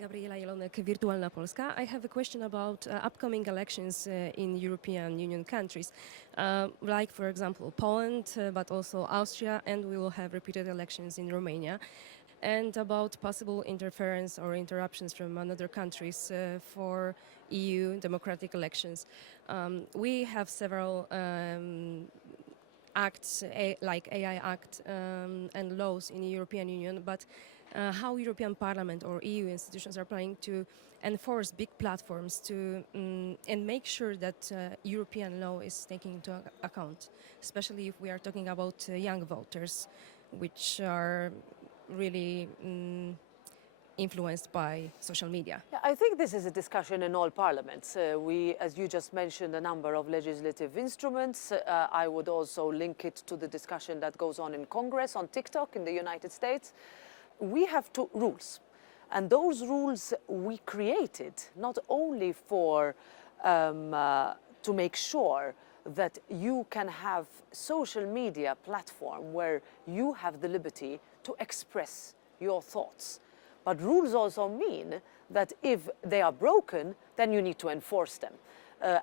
Gabriela Jelonek, Wirtualna Polska. I have a question about upcoming elections in European Union countries, like, for example, Poland, but also Austria, and we will have repeated elections in Romania, and about possible interference or interruptions from other countries for EU democratic elections. We have several acts like AI Act and laws in the European Union, but how European Parliament or EU institutions are planning to enforce big platforms to and make sure that European law is taken into account, especially if we are talking about young voters, which are really influenced by social media. Yeah, I think this is a discussion in all parliaments. We, as you just mentioned, a number of legislative instruments. I would also link it to the discussion that goes on in Congress, on TikTok in the United States. We have two rules, and those rules we created not only for to make sure that you can have social media platform where you have the liberty to express your thoughts. But rules also mean that if they are broken, then you need to enforce them.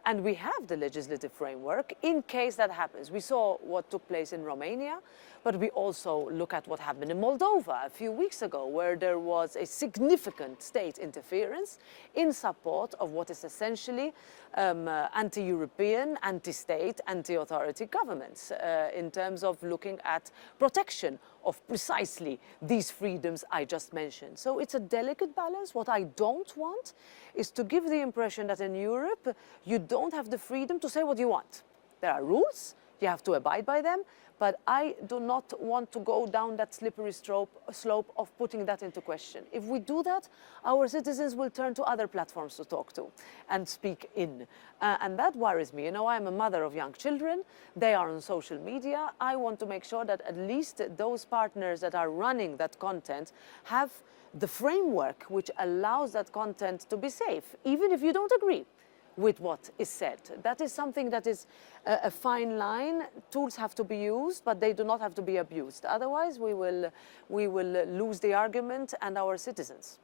And we have the legislative framework in case that happens. We saw what took place in Romania, but we also look at what happened in Moldova a few weeks ago, where there was a significant state interference in support of what is essentially anti-European, anti-state, anti-authority governments in terms of looking at protection of precisely these freedoms I just mentioned. So it's a delicate balance. What I don't want is to give the impression that in Europe you don't have the freedom to say what you want. There are rules, you have to abide by them, but I do not want to go down that slippery slope of putting that into question. If we do that, our citizens will turn to other platforms to talk to and speak in. And that worries me. You know, I'm a mother of young children. They are on social media. I want to make sure that at least those partners that are running that content have the framework which allows that content to be safe, even if you don't agree with what is said. That is something that is a fine line. Tools have to be used, but they do not have to be abused. Otherwise, we will lose the argument and our citizens.